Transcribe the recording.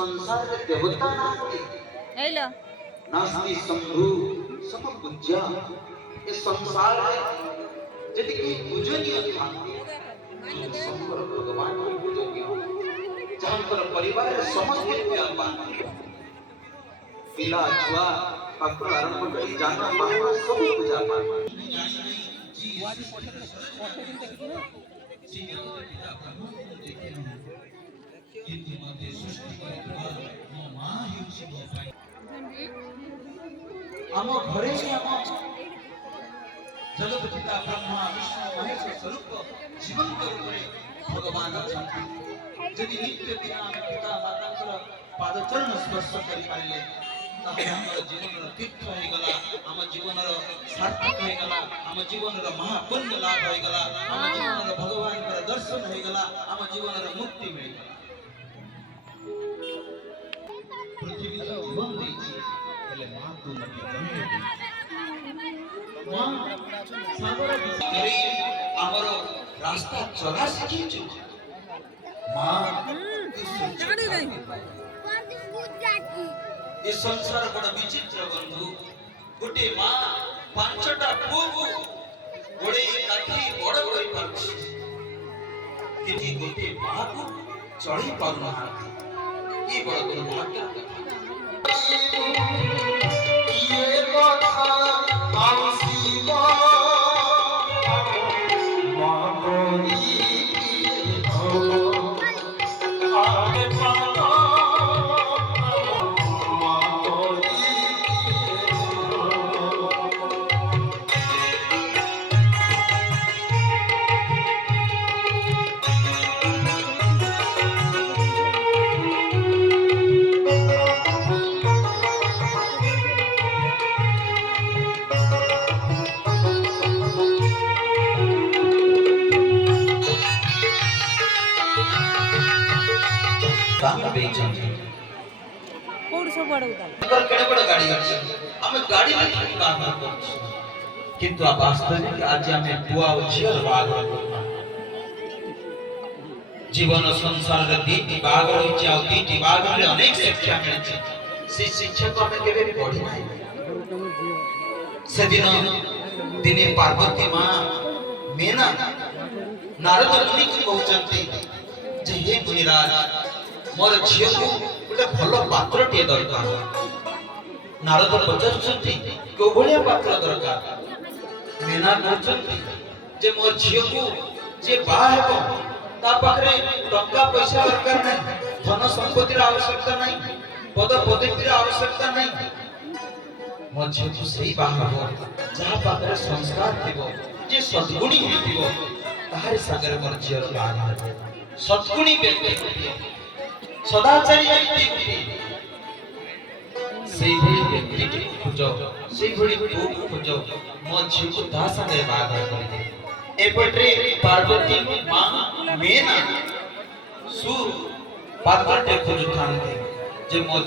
संसार रे देवता नास्ति हेलो नास्ति शंभु सब पूज्य ए संसार रे जदि कि पूजनीय थांती शंकर भगवान को पूजनीय जहांकर परिवार रे समस्त व्यापार पिला छुआ पात्र आरंभ करी जाना बाहर सब पूजा पाठ आम घरे जगत पिता ब्रह्मा विष्णु महेश स्वरूप जीवंत रूप भगवान अछंती जदि नित्य दिन आम पिता माता पादचरण स्पर्श करि पाइले जीवन तीर्थ हो गला आम जीवन सार्थक हो गला आम जीवन महापुण्य लाभ हो गला आम जीवन भगवान दर्शन हो गला आम जीवन मुक्ति मिल गला पृथ्वी तो जीवन देछि हेले मां तू नबी गंगे मां सागर करे हमर रास्ता चला सिखिछु मां जानी नहीं ये संसार बड़ा विचित्र बंधु गोटे मां पांचटा पुओ को गोड़े काठी बड़ होई पारछि किछि गोटे मां को चढ़ी पारुना ये बड़ दुर्भाग्य ये कथा आंसी मां गोरी आगे पालो कोड सब बड़ उतार पर केड़े बड़ गाड़ी अछि हम गाड़ी में काम करछि किंतु वास्तविक आज हमें बुआ और झियर बाग जीवन संसार रे दीटी बाग होछि आ दीटी बाग रे अनेक शिक्षा मिलछि से शिक्षा को हमें केबे भी पढ़ी नाही से दिने पार्वती मां मेना नारद मुनि को कहउचंती जे हे मुनिराज मोर झियो को गोटे भल पात्र टे दरकार नारद पचारुचंती को भलिया पात्र दरकार मेना कहउचंती जे मोर झियो को जे बा हेबो ता पाखरे टंका पैसा दरकार नै धन संपत्ति रा आवश्यकता नै पद पदवी रा आवश्यकता नै मोर झियो को सही बा हेबो जहा पाखरे संस्कार थिबो जे सद्गुणी हेतिबो ताहार सागर मोर झियो बा हेबो सद्गुणी व्यक्ति सदाचारी व्यक्ति से व्यक्ति के खोजो से भली को खोजो मो झियो को दासा दे बाग करे एपटे पार्वती मां मेना सु पात्रटे खोजु थांते जे मो